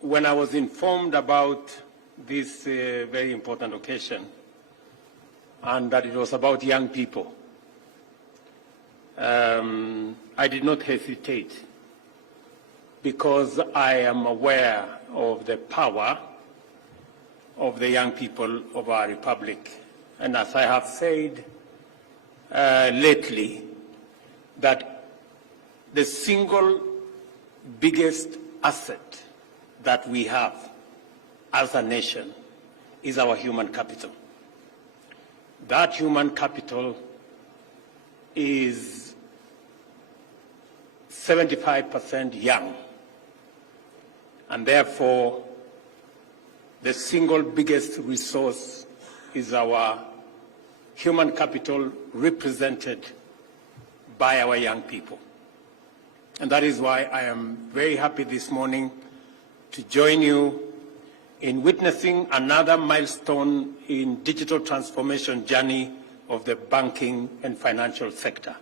When I was informed about this very important occasion and that it was about young people, I did not hesitate because I am aware of the power of the young people of our republic. And as I have said lately, that the single biggest asset that we have as a nation is our human capital. That human capital is 75% young, and therefore the single biggest resource is our human capital represented by our young people. And that is why I am very happy this morning to join you in witnessing another milestone in digital transformation journey of the banking and financial sector.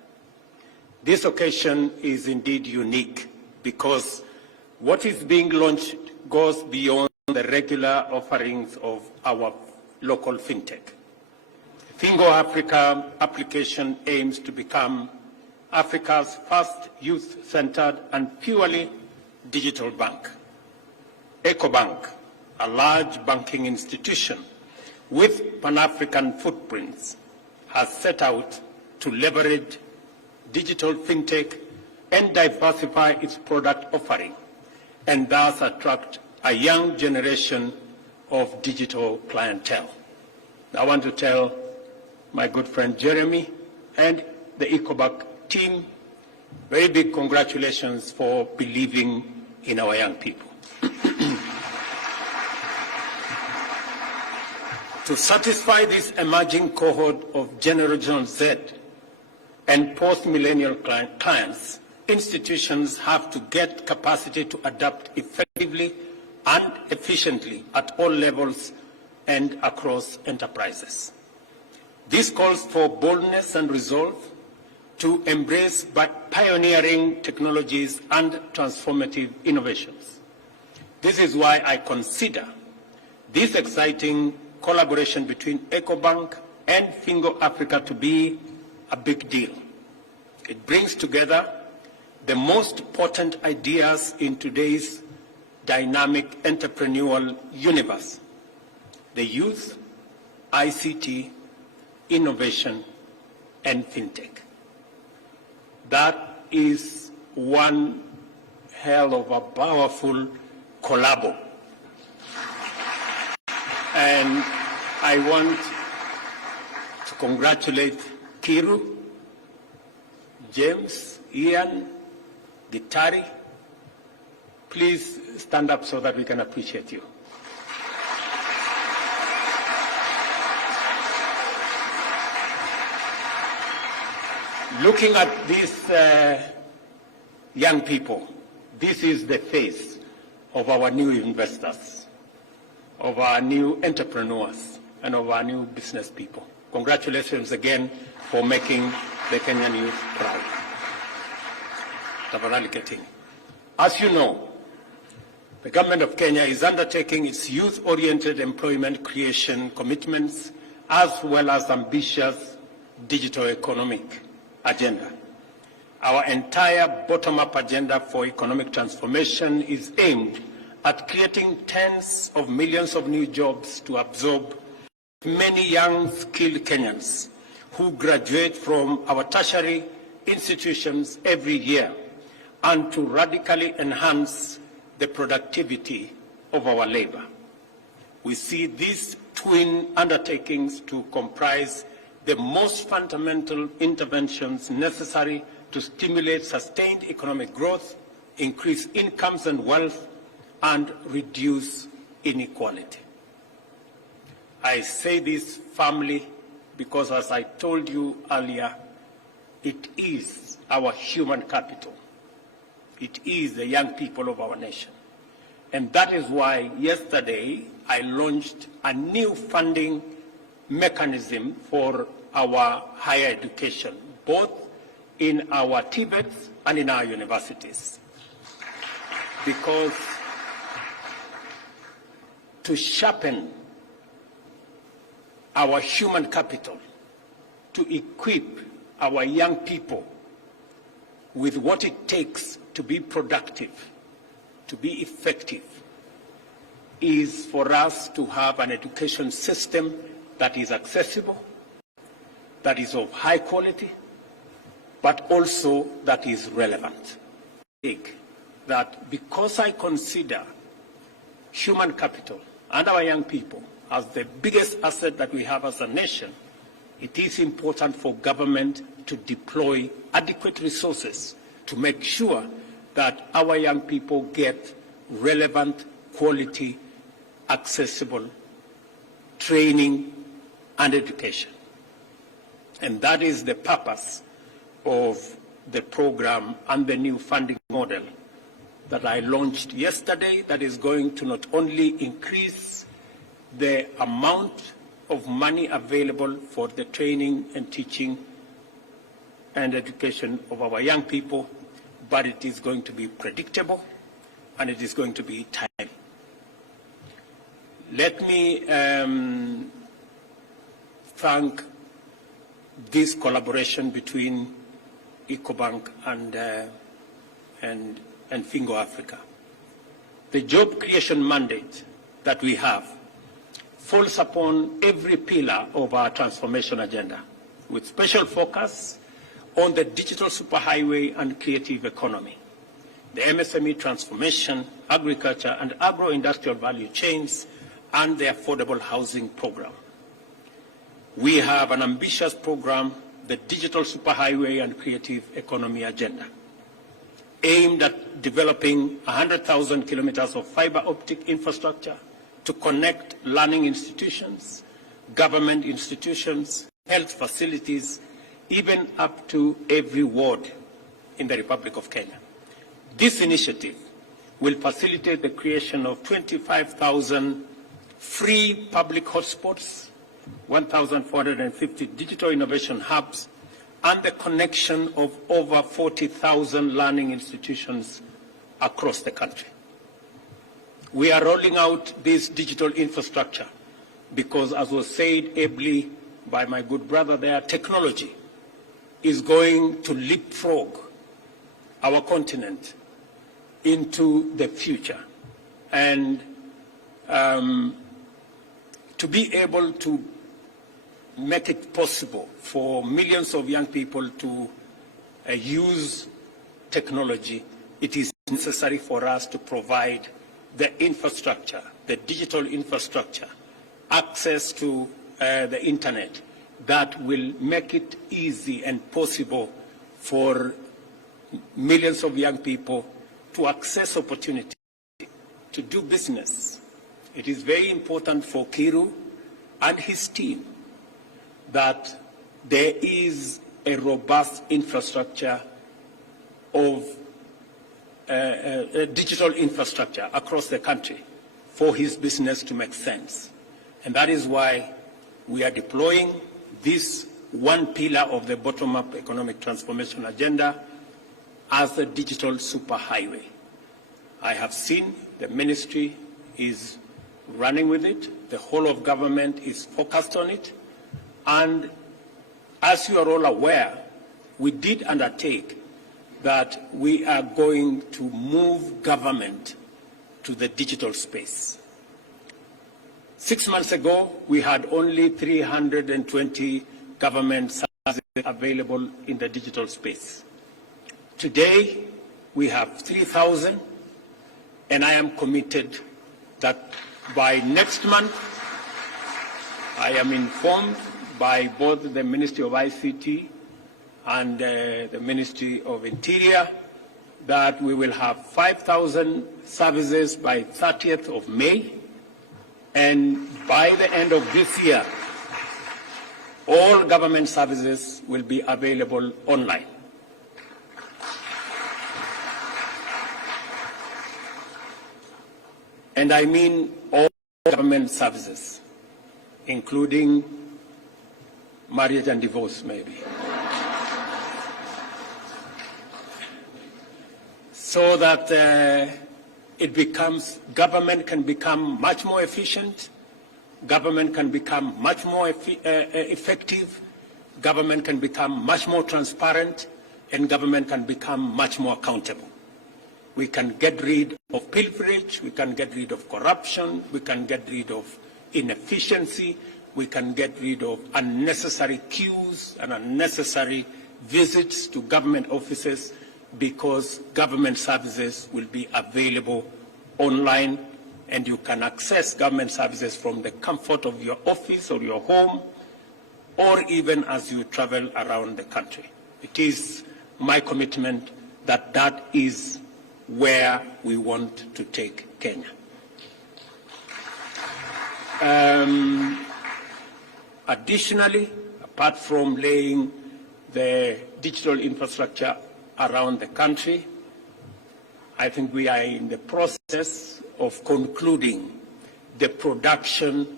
This occasion is indeed unique because what is being launched goes beyond the regular offerings of our local fintech. Fingo Africa application aims to become Africa's first youth-centered and purely digital bank. Ecobank, a large banking institution with Pan-African footprints, has set out to leverage digital fintech and diversify its product offering, and thus attract a young generation of digital clientele. I want to tell my good friend Jeremy and the Ecobank team very big congratulations for believing in our young people. To satisfy this emerging cohort of Generation Z and post-millennial clients, institutions have to get capacity to adapt effectively and efficiently at all levels and across enterprises. This calls for boldness and resolve to embrace but pioneering technologies and transformative innovations. This is why I consider this exciting collaboration between Ecobank and Fingo Africa to be a big deal. It brings together the most potent ideas in today's dynamic entrepreneurial universe: the youth, ICT, innovation, and fintech. That is one hell of a powerful collabo. And I want to congratulate Kiru, James, Ian, Gitari. Please stand up so that we can appreciate you. Looking at these young people, this is the face of our new investors, of our new entrepreneurs, and of our new business people. Congratulations again for making the Kenyan youth proud. Tafadhali ketini. As you know, the government of Kenya is undertaking its youth-oriented employment creation commitments as well as ambitious digital economic agenda. Our entire bottom-up agenda for economic transformation is aimed at creating tens of millions of new jobs to absorb many young, skilled Kenyans who graduate from our tertiary institutions every year, and to radically enhance the productivity of our labor. We see these twin undertakings to comprise the most fundamental interventions necessary to stimulate sustained economic growth, increase incomes and wealth, and reduce inequality. I say this firmly because, as I told you earlier, it is our human capital. It is the young people of our nation. And that is why yesterday I launched a new funding mechanism for our higher education, both in our TVETs and in our universities. Because to sharpen our human capital, to equip our young people with what it takes to be productive, to be effective, is for us to have an education system that is accessible, that is of high quality, but also that is relevant. That because I consider human capital and our young people as the biggest asset that we have as a nation, it is important for government to deploy adequate resources to make sure that our young people get relevant, quality, accessible training and education. And that is the purpose of the program and the new funding model that I launched yesterday, that is going to not only increase the amount of money available for the training and teaching and education of our young people, but it is going to be predictable and it is going to be timely. Let me thank this collaboration between Ecobank and Fingo Africa. The job creation mandate that we have falls upon every pillar of our transformation agenda, with special focus on the digital superhighway and creative economy, the MSME transformation, agriculture and agro-industrial value chains, and the affordable housing program. We have an ambitious program, the digital superhighway and creative economy agenda, aimed at developing 100,000 kilometers of fiber optic infrastructure to connect learning institutions, government institutions, health facilities, even up to every ward in the Republic of Kenya. This initiative will facilitate the creation of 25,000 free public hotspots, 1,450 digital innovation hubs, and the connection of over 40,000 learning institutions across the country. We are rolling out this digital infrastructure because, as was said ably by my good brother there, technology is going to leapfrog our continent into the future. And to be able to make it possible for millions of young people to use technology, it is necessary for us to provide the infrastructure, the digital infrastructure, access to the internet that will make it easy and possible for millions of young people to access opportunity, to do business. It is very important for Kiru and his team that there is a robust infrastructure of digital infrastructure across the country for his business to make sense. And that is why we are deploying this one pillar of the bottom-up economic transformation agenda as a digital superhighway. I have seen the ministry is running with it. The whole of government is focused on it. And as you are all aware, we did undertake that we are going to move government to the digital space. 6 months ago, we had only 320 government services available in the digital space. Today, we have 3,000, and I am committed that by next month, I am informed by both the Ministry of ICT and the Ministry of Interior that we will have 5,000 services by 30th of May, and by the end of this year, all government services will be available online. And I mean all government services, including marriage and divorce, maybe. so that government can become much more efficient, government can become much more effective, government can become much more transparent, and government can become much more accountable. We can get rid of pilferage, we can get rid of corruption, we can get rid of inefficiency, we can get rid of unnecessary queues and unnecessary visits to government offices, because government services will be available online, and you can access government services from the comfort of your office or your home, or even as you travel around the country. It is my commitment that that is where we want to take Kenya. Additionally, apart from laying the digital infrastructure around the country, I think we are in the process of concluding the production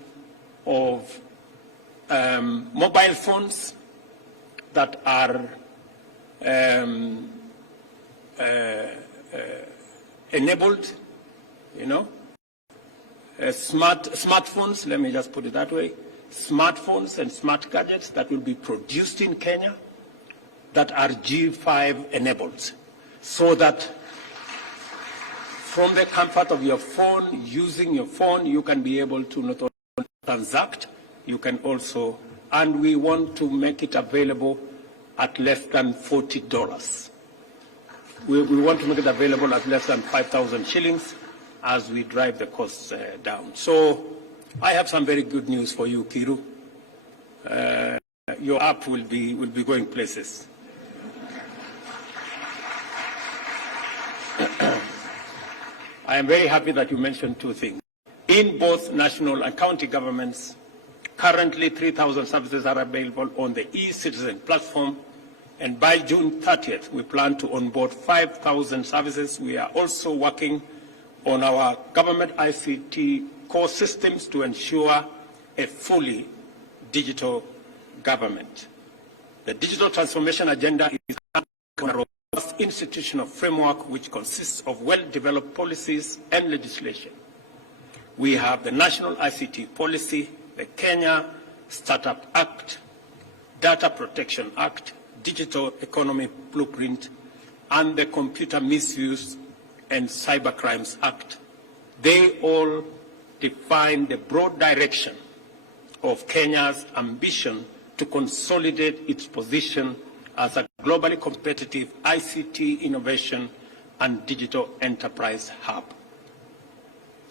of mobile phones that are enabled, smartphones, let me just put it that way, smartphones and smart gadgets that will be produced in Kenya that are G5 enabled, so that from the comfort of your phone, using your phone, you can be able to not only transact, you can also, and we want to make it available at less than $40. We want to make it available at less than 5,000 shillings as we drive the costs down. So I have some very good news for you, Kiru. Your app will be going places. I am very happy that you mentioned two things. In both national and county governments, currently 3,000 services are available on the e-Citizen platform, and by June 30th, we plan to onboard 5,000 services. We are also working on our government ICT core systems to ensure a fully digital government. The digital transformation agenda is a robust institutional framework which consists of well-developed policies and legislation. We have the National ICT Policy, the Kenya Startup Act, Data Protection Act, Digital Economy Blueprint, and the Computer Misuse and Cybercrimes Act. They all define the broad direction of Kenya's ambition to consolidate its position as a globally competitive ICT innovation and digital enterprise hub.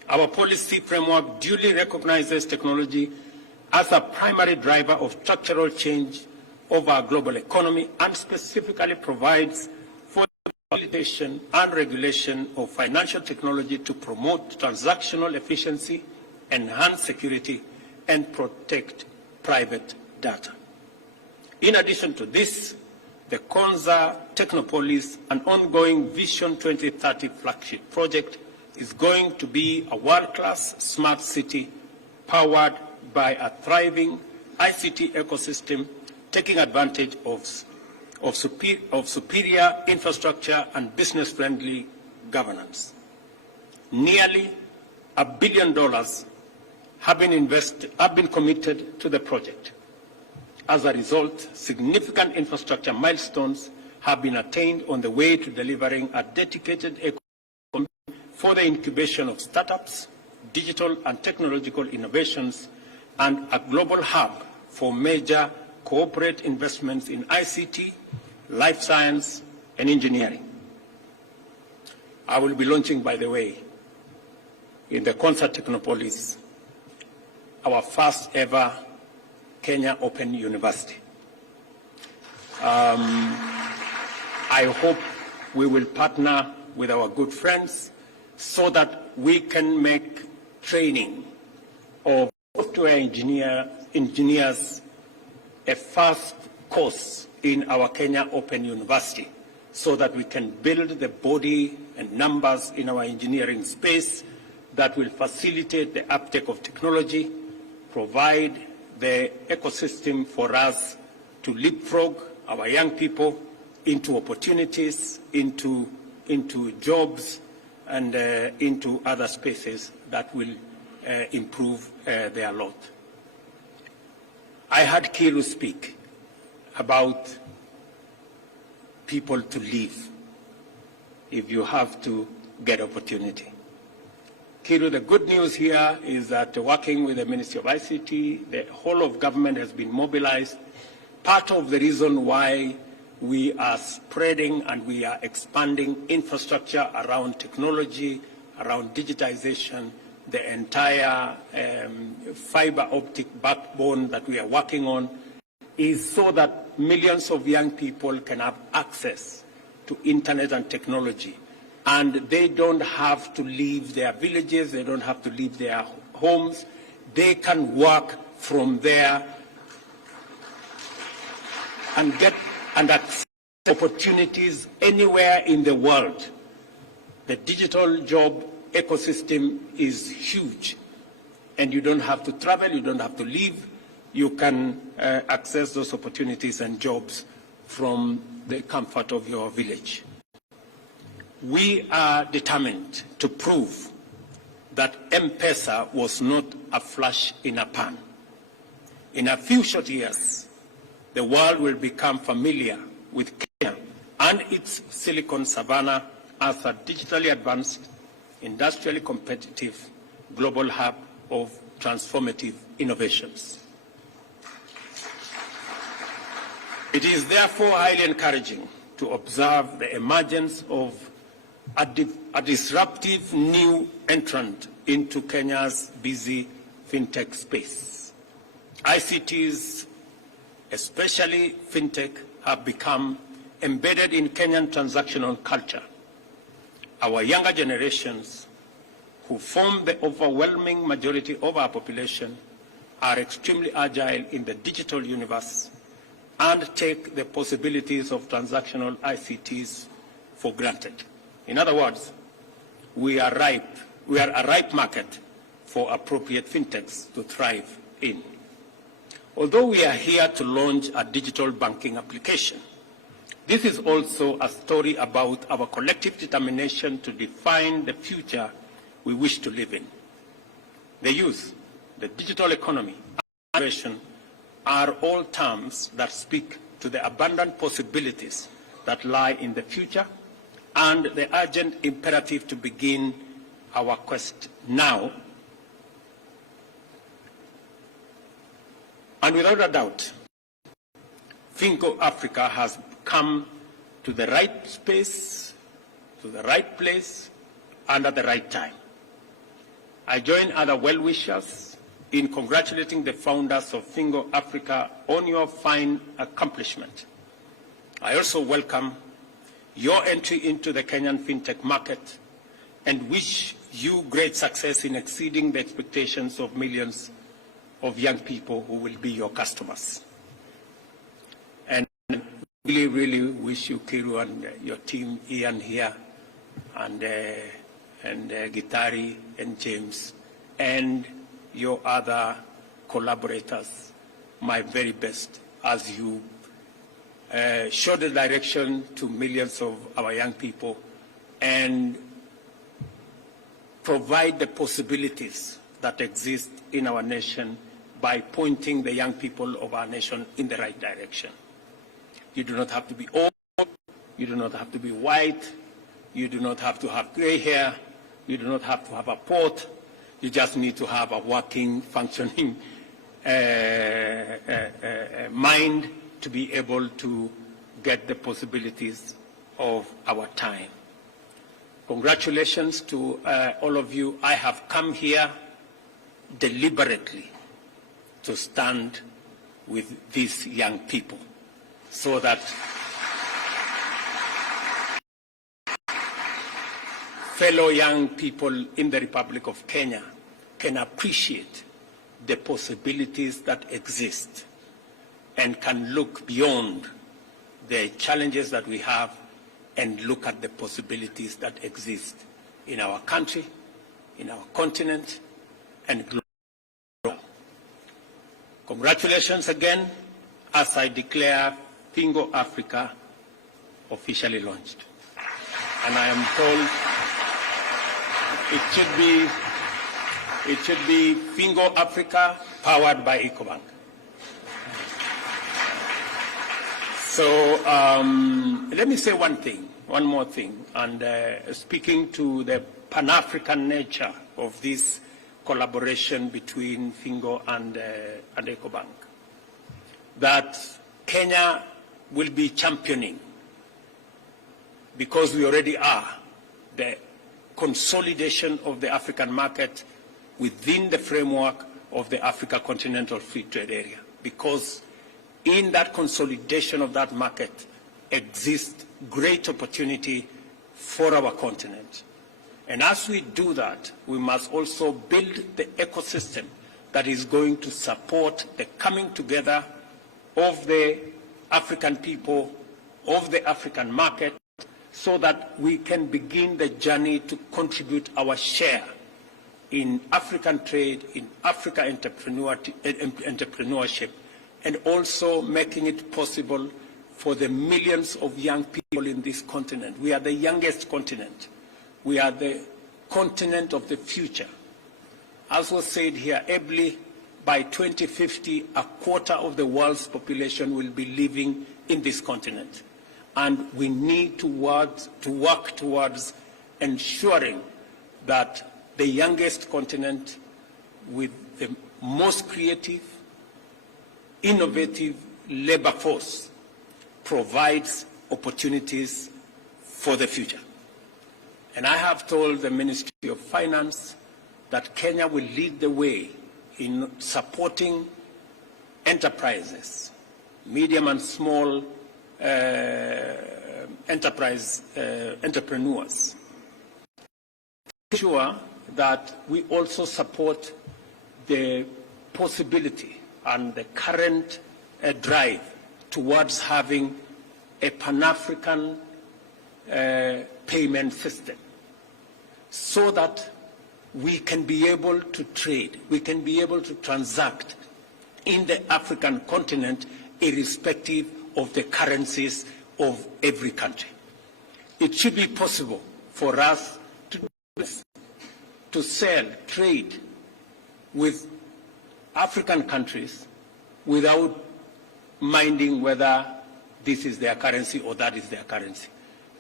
Our policy framework duly recognizes technology as a primary driver of structural change of our global economy, and specifically provides for the facilitation and regulation of financial technology to promote transactional efficiency, enhance security, and protect private data. In addition to this, the Konza Technopolis, an ongoing Vision 2030 flagship project, is going to be a world-class smart city powered by a thriving ICT ecosystem, taking advantage of superior infrastructure and business-friendly governance. Nearly $1 billion have been committed to the project. As a result, significant infrastructure milestones have been attained on the way to delivering a dedicated ecosystem for the incubation of startups, digital and technological innovations, and a global hub for major corporate investments in ICT, life science, and engineering. I will be launching, by the way, in the Konza Technopolis, our first ever Kenya Open University. I hope we will partner with our good friends so that we can make training of software engineers a first course in our Kenya Open University, so that we can build the body and numbers in our engineering space that will facilitate the uptake of technology, provide the ecosystem for us to leapfrog our young people into opportunities, into into jobs and into other spaces that will improve their lot. I heard Kiru speak about people to leave if you have to get opportunity. Kiru, the good news here is that working with the Ministry of ICT, the whole of government has been mobilized. Part of the reason why we are spreading and we are expanding infrastructure around technology, around digitization, the entire fiber optic backbone that we are working on, is so that millions of young people can have access to internet and technology. And they don't have to leave their villages, they don't have to leave their homes. They can work from there and get and access opportunities anywhere in the world. The digital job ecosystem is huge, and you don't have to travel, you don't have to leave. You can access those opportunities and jobs from the comfort of your village. We are determined to prove that M-Pesa was not a flash in a pan. In a few short years, the world will become familiar with Kenya and its Silicon Savannah as a digitally advanced, industrially competitive global hub of transformative innovations. It is therefore highly encouraging to observe the emergence of a disruptive new entrant into Kenya's busy fintech space. ICTs, especially fintech, have become embedded in Kenyan transactional culture. Our younger generations, who form the overwhelming majority of our population, are extremely agile in the digital universe and take the possibilities of transactional ICTs for granted. In other words, we are a ripe market for appropriate fintechs to thrive in. Although we are here to launch a digital banking application, this is also a story about our collective determination to define the future we wish to live in. The youth, the digital economy, and innovation are all terms that speak to the abundant possibilities that lie in the future and the urgent imperative to begin our quest now. And without a doubt, Fingo Africa has come to the right space, to the right place, and at the right time. I join other well-wishers in congratulating the founders of Fingo Africa on your fine accomplishment. I also welcome your entry into the Kenyan fintech market and wish you great success in exceeding the expectations of millions of young people who will be your customers. And really, really wish you, Kiru, and your team, Ian here, and Gitari and James, and your other collaborators, my very best as you show the direction to millions of our young people and provide the possibilities that exist in our nation by pointing the young people of our nation in the right direction. You do not have to be old, you do not have to be white, you do not have to have gray hair, you do not have to have a port, you just need to have a working, functioning mind to be able to get the possibilities of our time. Congratulations to all of you. I have come here deliberately to stand with these young people so that fellow young people in the Republic of Kenya can appreciate the possibilities that exist and can look beyond the challenges that we have and look at the possibilities that exist in our country, in our continent, and globally. Congratulations again as I declare Fingo Africa officially launched. and I am told it should be Fingo Africa, powered by Ecobank. So let me say one more thing, and speaking to the Pan-African nature of this collaboration between Fingo and Ecobank, that Kenya will be championing, because we already are, the consolidation of the African market within the framework of the Africa Continental Free Trade Area, because in that consolidation of that market exists great opportunity for our continent. And as we do that, we must also build the ecosystem that is going to support the coming together of the African people, of the African market, so that we can begin the journey to contribute our share in African trade, in Africa entrepreneurship, and also making it possible for the millions of young people in this continent. We are the youngest continent. We are the continent of the future. As was said here ably, by 2050, a quarter of the world's population will be living in this continent. And we need to work towards ensuring that the youngest continent with the most creative, innovative labor force provides opportunities for the future. And I have told the Ministry of Finance that Kenya will lead the way in supporting enterprises, medium and small entrepreneurs. Ensure that we also support the possibility and the current drive towards having a Pan-African payment system, so that we can be able to trade, we can be able to transact in the African continent irrespective of the currencies of every country. It should be possible for us to do this, to sell, trade with African countries without minding whether this is their currency or that is their currency.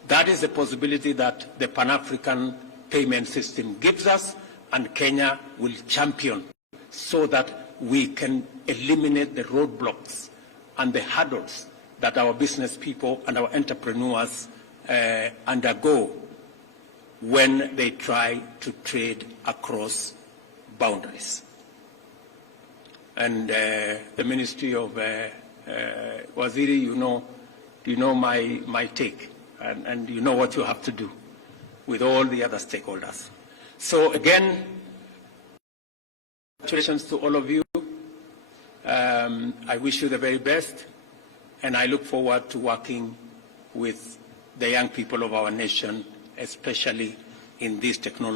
That is the possibility that the Pan-African payment system gives us, and Kenya will champion so that we can eliminate the roadblocks and the hurdles that our business people and our entrepreneurs undergo when they try to trade across boundaries. And the Ministry of Waziri, you know my take, and you know what you have to do with all the other stakeholders. So again, congratulations to all of you. I wish you the very best, and I look forward to working with the young people of our nation, especially in this technology.